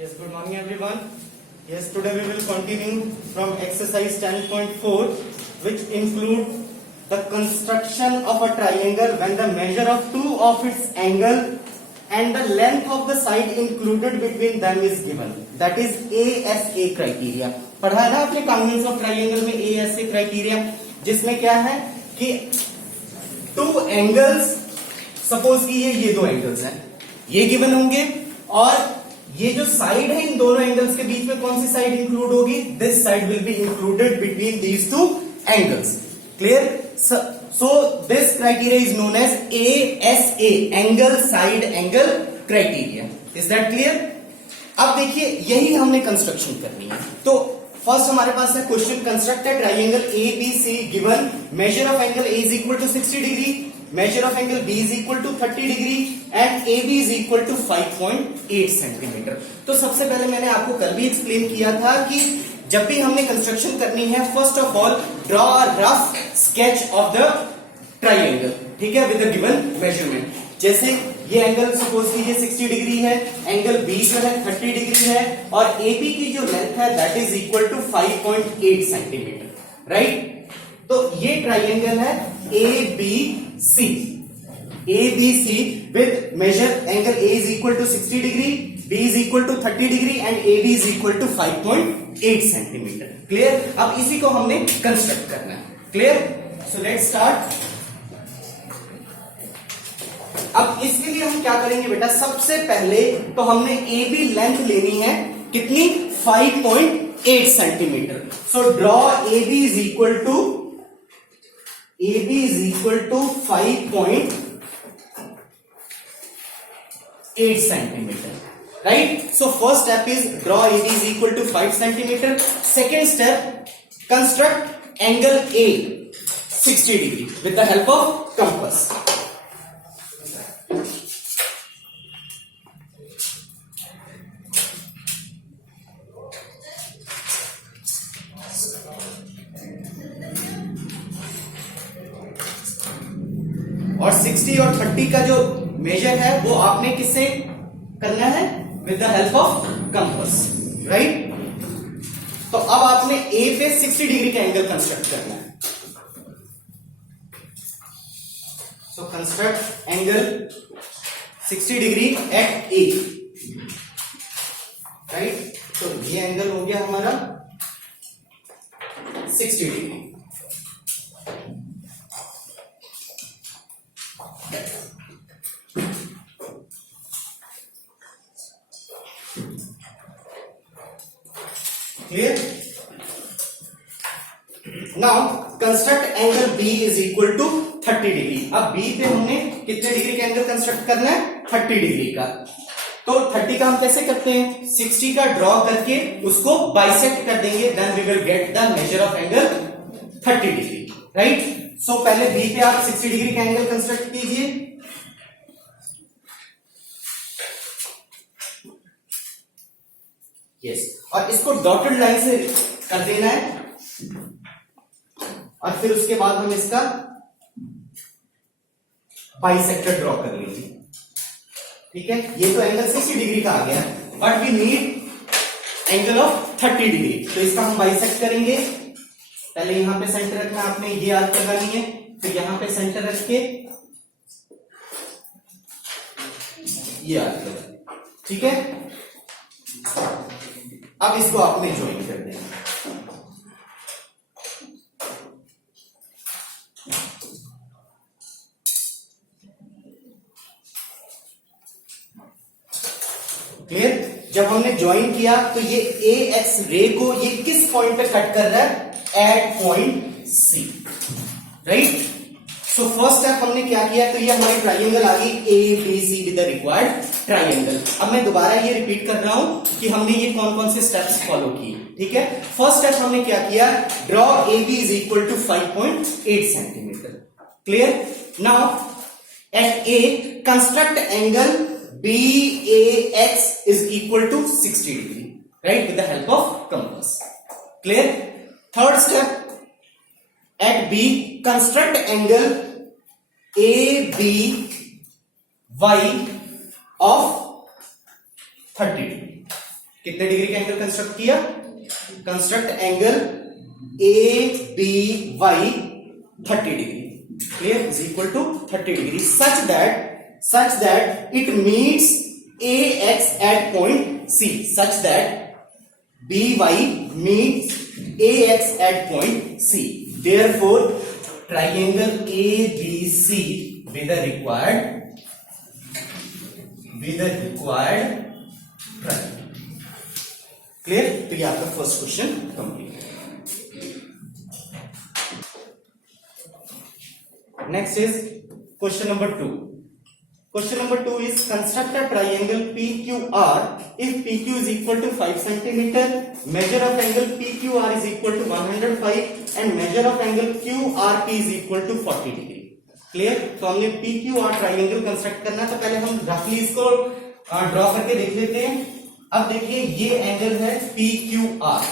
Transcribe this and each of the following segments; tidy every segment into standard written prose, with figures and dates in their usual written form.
Yes, good morning everyone. Yes, today we will continue from exercise 10.4, which include the construction of a triangle when the measure of two of its angle and the length of the side included between them is given. That is ASA criteria. पढ़ा है ना आपने congruence of triangle में ASA criteria, जिसमें क्या है कि two angles, suppose कि ये दो एंगल्स हैं, ये गिवन होंगे और ये जो साइड है इन दोनों एंगल्स के बीच में कौन सी साइड इंक्लूड होगी? This side will be included between these two angles. Clear? So this criteria is known as ASA, angle side angle criteria. Is that clear? अब देखिए यही हमने कंस्ट्रक्शन करनी है. तो फर्स्ट हमारे पास है question, construct a triangle ABC given measure of angle A is equal to 60 degree, measure of angle B is equal to 30 degree and AB is equal to 5.8 centimetre. तो सबसे पहले मैंने आपको कल भी एक्सप्लेन किया था कि जब भी हमने कंस्ट्रक्शन करनी है, first of all draw a rough sketch of the triangle, ठीक है, विद द गिवन मेजरमेंट. जैसे ये एंगल सपोज कीजिए 60 डिग्री है, एंगल B जो है 30 डिग्री है और AB की जो लेंथ है that is equal to 5.8 centimetre. Right? तो ये ट्राइंगल है ABC with measure angle A is equal to 60 degree, B is equal to 30 degree and AB is equal to 5.8 centimetre. Clear? अब इसी को हमने कंस्ट्रक्ट करना है. क्लियर? So let's start. अब इसके लिए हम क्या करेंगे बेटा? सबसे पहले तो हमने AB लेंथ लेनी है, कितनी? 5.8 centimetre. So draw AB is equal to 5.8 centimeter. Right? So first step is draw AB is equal to 5 centimeter. Second step, construct angle A 60 degree with the help of compass. और 60 और 30 का जो major है वो आपने किससे करना है? With the help of compass. Right? तो अब आपने ए पे 60 डिग्री का एंगल कंस्ट्रक्ट करना है. So construct angle 60 degree at A. Right? तो ये एंगल हो गया हमारा 60 degree. Clear? Now construct angle B is equal to 30 degree. अब B पे हमने कितने डिग्री का एंगल कंस्ट्रक्ट करना है? 30 डिग्री का. तो 30 का हम कैसे करते हैं? 60 का ड्रॉ करके उसको बाइसेक्ट कर देंगे, then we will get the measure of angle 30 degree. Right? So पहले B पे आप 60 डिग्री का एंगल कंस्ट्रक्ट कीजिए. यस, और इसको डॉटेड लाइन से कर देना है और फिर उसके बाद हम इसका बाइसेक्टर ड्रॉ कर लीजिए. ठीक है? ये तो एंगल 60 डिग्री का आ गया, but we need angle of 30 degree. तो इसका हम बाइसेक्ट करेंगे. पहले यहां पे सेंटर रखना आपने, ये आर्क लगानी है, फिर यहां पे सेंटर रख के ये आर्क लगा. ठीक है? अब इसको आपने ज्वाइन कर देना. क्लियर? जब हमने ज्वाइन किया तो ये AX रे को ये किस पॉइंट पे कट कर रहा है? At point C. Right? So first step हमने क्या किया? तो ये हमारी ट्राइंगल आ गई ABC with the required triangle. अब मैं दोबारा ये रिपीट कर रहा हूं कि हमने ये कौन कौन से स्टेप्स फॉलो किए. ठीक है? फर्स्ट स्टेप हमने क्या किया? Draw AB is equal to 5.8 centimetre. Clear? Now at A construct angle BAX is equal to 60 degree. Right? With the help of compass. Clear? Third step at B construct angle ABY of 30 degree. कितने degree का angle construct किया? Construct angle ABY 30 degree, clear, is equal to 30 degree such that it meets AX at point C, such that BY meets AX at point C. Therefore, triangle ABC with the required triangle. Clear? तो ये आपका first question complete है. Next is question number 2. Question number 2 is construct a triangle PQR if PQ is equal to 5 centimeter, measure of angle PQR is equal to 105 and measure of angle QRP is equal to 40 degree. Clear? तो हमने PQR triangle construct करना है, तो पहले हम रफली इसको draw करके देख लेते हैं. अब देखिए ये एंगल है PQR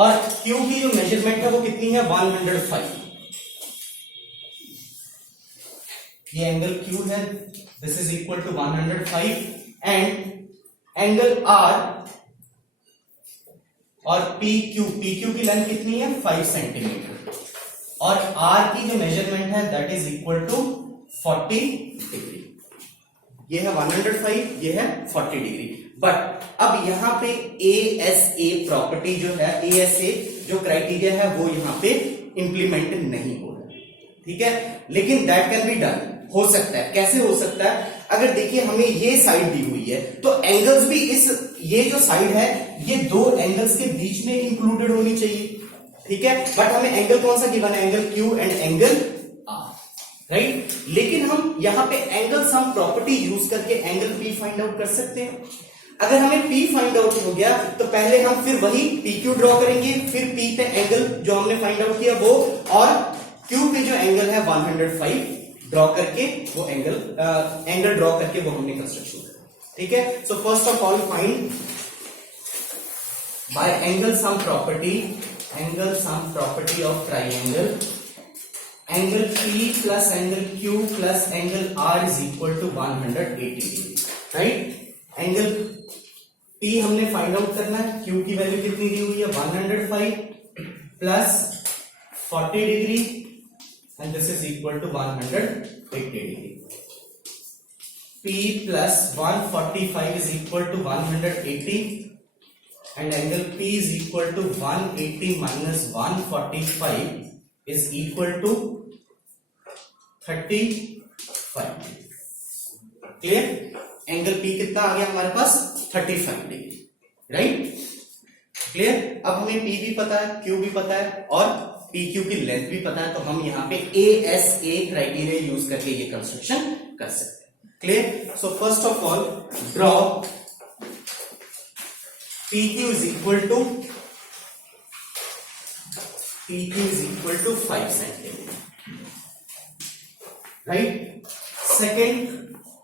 और Q की जो मेजरमेंट है वो कितनी है? 105. ये एंगल Q है, this is equal to 105 and angle R और PQ की लेंथ कितनी है? 5 सेंटीमीटर और R की जो मेजरमेंट है that is equal to 40 degree. ये है 105, ये है 40 डिग्री. बट अब यहाँ पे ASA प्रॉपर्टी जो है, ASA जो क्राइटेरिया है वो यहाँ पे इंप्लीमेंट नहीं हो रहा. ठीक है, लेकिन दैट कैन बी डन, हो सकता है. कैसे हो सकता है? अगर देखिए हमें ये साइड दी हुई है तो एंगल्स भी ये जो साइड है ये दो एंगल्स के बीच में इंक्लूडेड होनी चाहिए. ठीक है, बट हमें एंगल कौन सा गिवन है? Angle Q and angle R, right. लेकिन हम यहाँ पे एंगल सम प्रॉपर्टी यूज करके एंगल P फाइंड आउट कर सकते हैं. अगर हमें P फाइंड आउट हो गया तो पहले हम फिर वही PQ ड्रॉ करेंगे, फिर P पे एंगल जो हमने फाइंड आउट किया वो, और Q पे जो एंगल है 105 ड्रॉ करके वो एंगल ड्रॉ करके वो हमने कंस्ट्रक्शन किया. ठीक है, so first of all find by angle sum property of triangle, angle P plus angle Q plus angle R is equal to 180 degree. Right, angle P हमने फाइंड आउट करना है. Q की वैल्यू कितनी दी हुई है? 105 plus 40 degree and this is equal to 180 degree. P plus 145 is equal to 180 and angle P is equal to 180 minus 145 is equal to 35. Clear? Angle P कितना आ गया हमारे पास? 35 डिग्री. Right, clear. अब हमें P भी पता है, Q भी पता है और PQ की लेंथ भी पता है, तो हम यहाँ पे ASA क्राइटेरिया यूज करके ये कंस्ट्रक्शन कर सकते हैं. Clear? So first of all draw PQ is equal to 5 centimetre. Right. Second,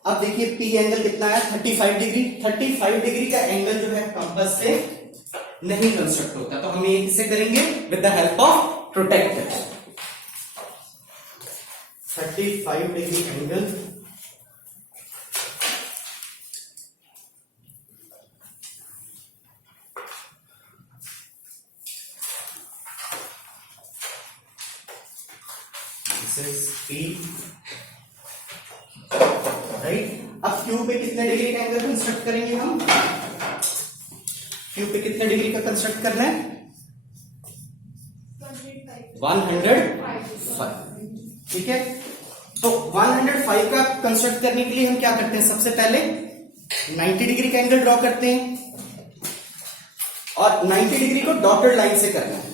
अब देखिए P एंगल कितना है? 35 डिग्री. 35 डिग्री का एंगल जो है कंपास से नहीं कंस्ट्रक्ट होता, तो हम ये किससे करेंगे? With the help of protractor. 35 degree angle this is P. Right, अब Q पे कितने डिग्री का एंगल कंस्ट्रक्ट करेंगे हम? Q पे कितने डिग्री का कंस्ट्रक्ट करना है? 105. ठीक है, तो 105 का कंस्ट्रक्ट करने के लिए हम क्या करते हैं? सबसे पहले 90 डिग्री का एंगल ड्रॉ करते हैं और 90 डिग्री को डॉटेड लाइन से करना है.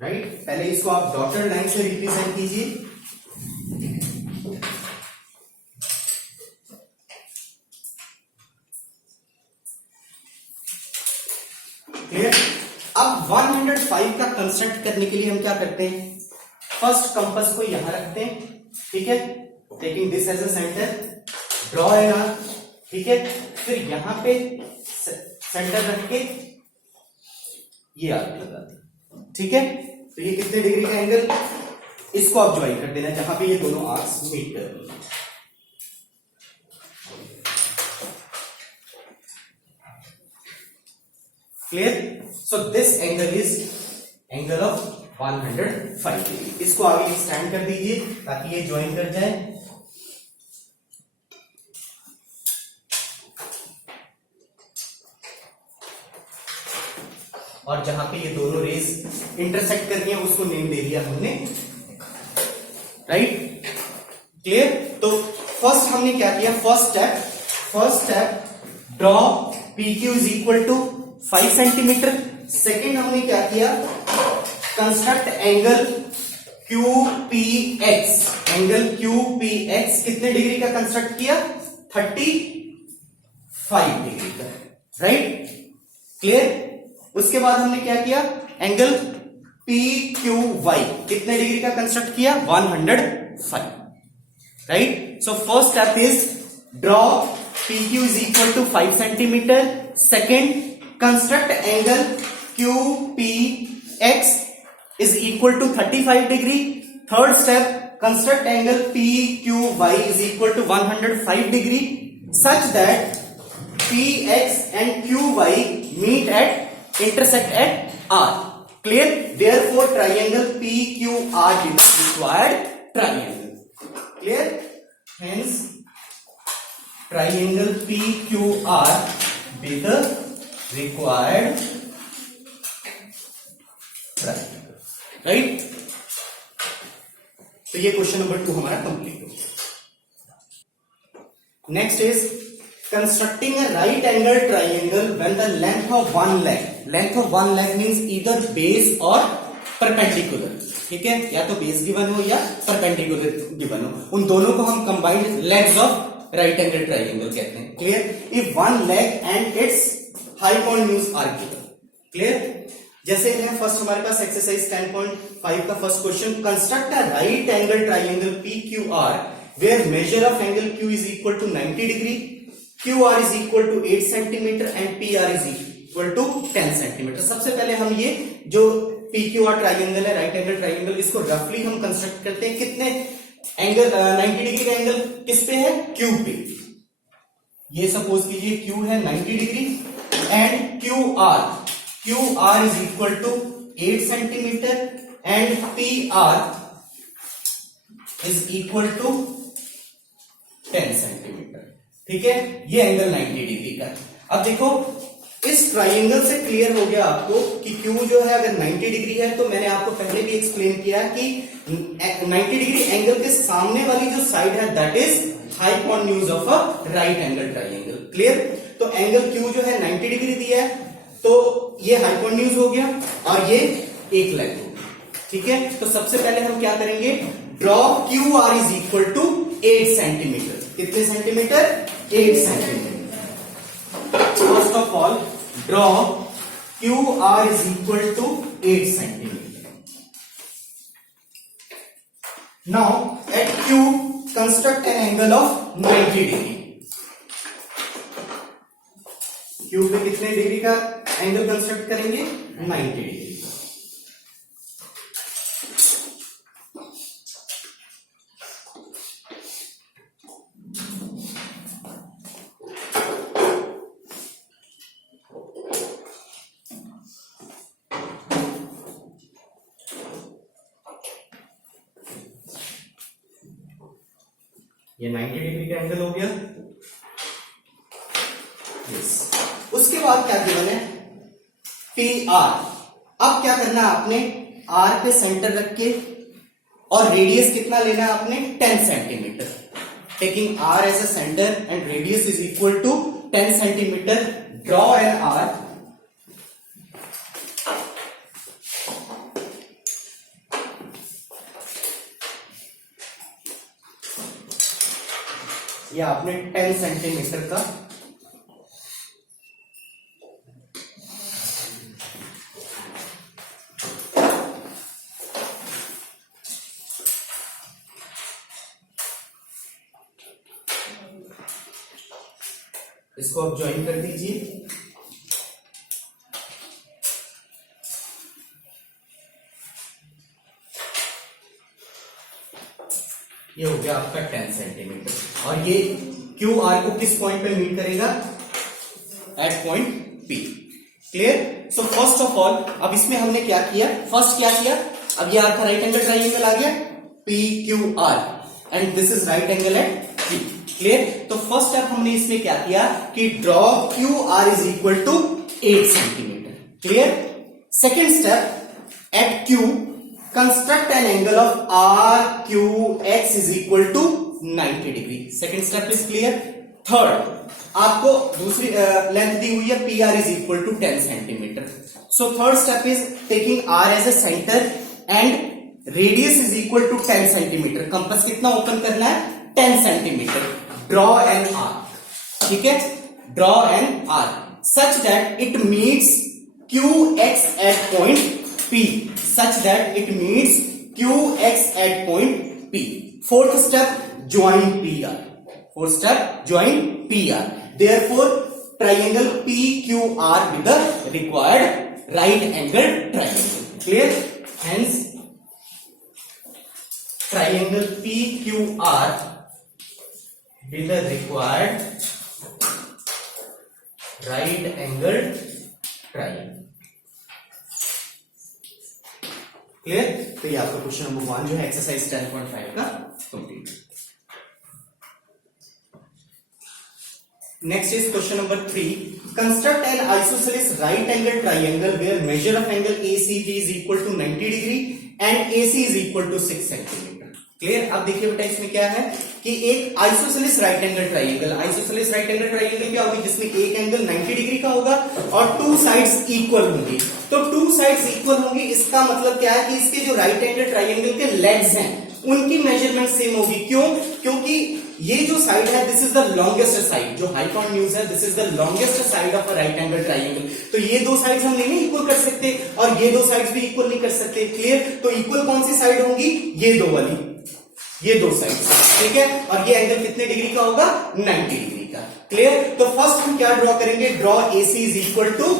राइट, पहले इसको आप डॉटेड लाइन से रिप्रेजेंट कीजिए. क्लियर. अब 105 का कंस्ट्रक्ट करने के लिए हम क्या करते हैं? फर्स्ट कंपास को यहां रखते हैं. ठीक है, taking this as a centre, draw है यहां. ठीक है, फिर यहां पे सेंटर रख के ये आर्क लगाते हैं. ठीक है, तो ये कितने डिग्री का एंगल? इसको आप ज्वाइन कर देना जहां पे ये दोनों आर्क्स मीट कर रहे हैं। Clear? So this angle is angle of 105 degree. इसको आगे एक्सटेंड कर दीजिए ताकि ये ज्वाइन कर जाए। और जहां पे ये दोनों रेस इंटरसेक्ट कर रही हैं उसको नेम दे दिया हमने, राइट? क्लियर? तो फर्स्ट हमने क्या किया, first step draw PQ is equal to 5 centimetre. Second हमने क्या किया, construct angle QPX। Angle QPX कितने डिग्री का कंस्ट्रक्ट किया, 35 डिग्री का, राइट? क्लियर? उसके बाद हमने क्या किया, एंगल PQY कितने डिग्री का कंस्ट्रक्ट किया, 105, right? So first step is draw PQ is equal to 5 centimetre. Second, construct angle QPX is equal to 35 degree. Third step, construct angle PQY is equal to 105 degree such that PX and QY meet at intersect at R. Clear? Therefore, triangle PQR becomes required triangle. Clear? Hence, triangle PQR be the required triangle. Right? तो ये question number 2 हमारा complete हो गया। Next is constructing a right angle triangle when the length of one leg means either base or perpendicular। ठीक है, या तो base given हो या परपेंडिकुलर गिवन हो, उन दोनों को हम combined legs of right angle triangle कहते हैं। Clear? If one leg and its hypotenuse are given. Clear? जैसे है फर्स्ट हमारे पास एक्सरसाइज 10.5 का first question, construct a right angle triangle PQR where measure of angle Q is equal to 90 degree, QR is equal to 8 centimetre and PR is equal to 10 centimetre. सबसे पहले हम ये जो PQR ट्राइंगल है, right angle triangle, इसको रफली हम construct करते हैं। कितने एंगल, 90 डिग्री का एंगल किस पे है, Q पे। ये सपोज कीजिए Q है 90 degree and QR is equal to 8 centimetre and PR is equal to 10 centimetre. ठीक है, ये एंगल 90 डिग्री का। अब देखो, इस ट्राइंगल से क्लियर हो गया आपको कि Q जो है अगर 90 डिग्री है, तो मैंने आपको पहले भी एक्सप्लेन किया कि 90 डिग्री एंगल के सामने वाली जो साइड है that is hypotenuse of a right angle triangle. Clear? तो एंगल Q जो है 90 डिग्री दिया है, तो ये हाइपोटेन्यूज हो गया और ये एक लेग हो गया। ठीक है, तो सबसे पहले हम क्या करेंगे, draw QR is equal to 8 centimetre. कितने centimetre, 8 centimetre. First of all draw QR is equal to 8 centimetre. Now at Q construct an angle of 90 degree. Q पे कितने डिग्री का एंगल कंस्ट्रक्ट करेंगे, 90 डिग्री। ये 90 डिग्री का angle हो गया। Yes, उसके बाद क्या गिवन है, PR। अब क्या करना है आपने, R पे सेंटर रख के और रेडियस कितना लेना है आपने, 10 centimetre. Taking R as a centre and radius is equal to 10 centimetre. Draw an R। ये आपने 10 सेंटीमीटर का इसको आप ज्वाइन कर दीजिए। ये हो गया आपका 10 सेंटीमीटर और ये क्यू आर को किस पॉइंट पे मीट करेगा? At point P. Clear? So first of all अब इसमें हमने क्या किया, फर्स्ट क्या किया, अब ये आपका राइट एंगल ट्राइंगल आ गया P Q R and this is right angle at P. Clear? तो फर्स्ट स्टेप हमने इसमें क्या किया कि draw Q R is equal to 8 centimetre. Clear? Second step at Q construct an angle of R Q X is equal to 90 degree. Second step is clear. Third आपको दूसरी length दी हुई है P R is equal to 10 centimetre. So third step is taking R as a centre and radius is equal to 10 centimetre. Compass कितना open करना है? 10 centimetre. Draw an R. ठीक है? Draw an R such that it meets Q X at point P, such that it meets Q X at point P. Fourth step join P R. Fourth step, join PR. Therefore, triangle PQR with the required right angle triangle. Clear? Hence, triangle PQR with the required right angle triangle. Clear? तो ये आपका question number 1 जो है exercise 10.5 का complete. Next is question number 3. Construct an isosceles right angle triangle where measure of angle ACB is equal to 90 degree and AC is equal to 6 centimeter. Clear? अब देखिए बेटा इसमें क्या है कि एक isosceles right angle triangle, isosceles right angle triangle क्या होगी? जिसमें एक एंगल 90 डिग्री का होगा और टू साइड्स इक्वल होंगी। तो टू साइड्स इक्वल होंगी इसका मतलब क्या है कि इसके जो राइट एंगल ट्राइंगल के लेग्स हैं उनकी मेजरमेंट सेम होगी। क्यों? क्योंकि ये जो साइड है this is the longest side, जो हाई पॉइंट न्यूज है this is the longest side of a right angle triangle. तो ये दो साइड्स हम नहीं इक्वल कर सकते और ये दो साइड्स भी इक्वल नहीं कर सकते। क्लियर? तो इक्वल कौन सी साइड होंगी? ये दो वाली, ये दो साइड्स। ठीक है? और ये एंगल कितने डिग्री का होगा? 90 डिग्री का। क्लियर? तो फर्स्ट हम क्या ड्रॉ करेंगे? Draw AC is equal to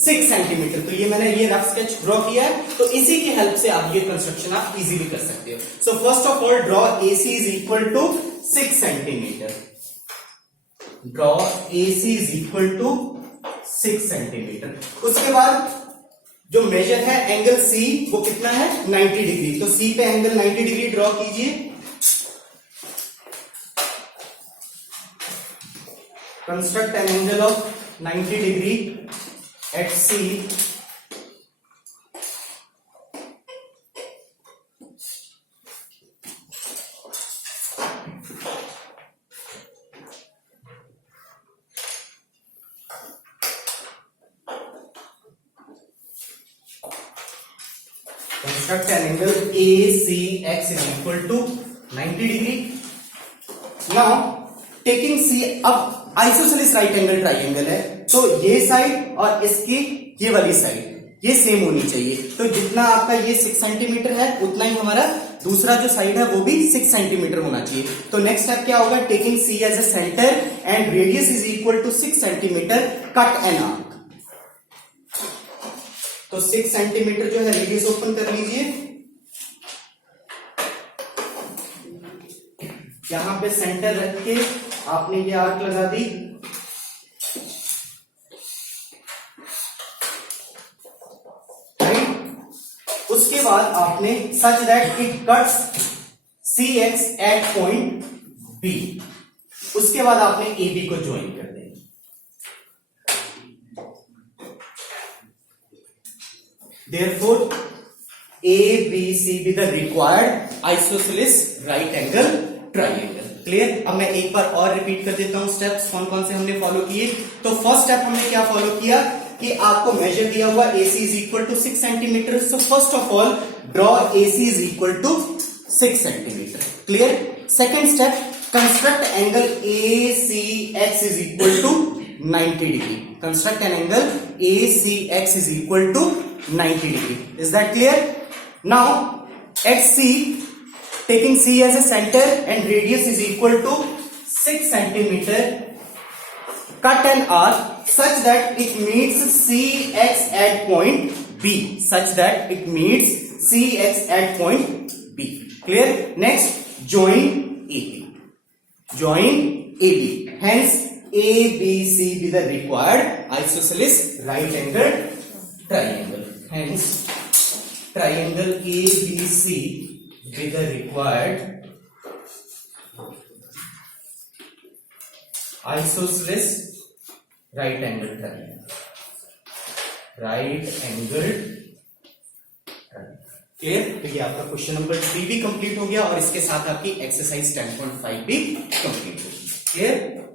6 centimetre. तो ये मैंने ये रफ स्केच ड्रॉ किया है, तो इसी की हेल्प से आप ये कंस्ट्रक्शन आप इजीली कर सकते हो। So first of all draw AC is equal to 6 centimetre. Draw AC is equal to 6 centimetre. उसके बाद जो मेजर है एंगल C वो कितना है? 90 डिग्री। तो C पे एंगल 90 डिग्री ड्रॉ कीजिए। Construct an angle of 90 degree at C construct an angle ACX is equal to 90 degree. Now taking C, अब आइसोसेलेस राइट एंगल ट्राइंगल है तो ये साइड और इसकी ये वाली साइड ये सेम होनी चाहिए। तो जितना आपका ये 6 सेंटीमीटर है उतना ही हमारा दूसरा जो साइड है वो भी 6 सेंटीमीटर होना चाहिए। तो नेक्स्ट स्टेप क्या होगा? Taking C as a centre and radius is equal to 6 centimetre, cut an arc. तो 6 सेंटीमीटर जो है रेडियस ओपन कर लीजिए। यहां पे सेंटर रख के आपने ये आर्क लगा दी। उसके बाद आपने such that it cuts CX at point B। उसके बाद आपने AB को ज्वाइन कर देंगे। Therefore ABC be the required isosceles right angle triangle. Clear? अब मैं एक बार और रिपीट कर देता हूं स्टेप्स कौन कौन से हमने फॉलो किए। तो फर्स्ट स्टेप हमने क्या फॉलो किया कि आपको मेजर दिया हुआ AC is equal to 6 centimetre. So first of all draw AC is equal to 6 centimetre. Clear? Second step construct angle ACX is equal to 90 degree. Construct an angle ACX is equal to 90 degree. Is that clear? Now at C, taking C as a center and radius is equal to 6 centimeter, cut an arc such that it meets CX at point B. Such that it meets CX at point B. Clear? Next, join AB. Join AB. Hence, ABC be the required isosceles right angled triangle. Hence, triangle ABC be the required isosceles right angled triangle. Right angled. Clear? तो ये आपका question number 3 भी complete हो गया और इसके साथ आपकी एक्सरसाइज 10.5 भी कंप्लीट हो गई. क्लियर?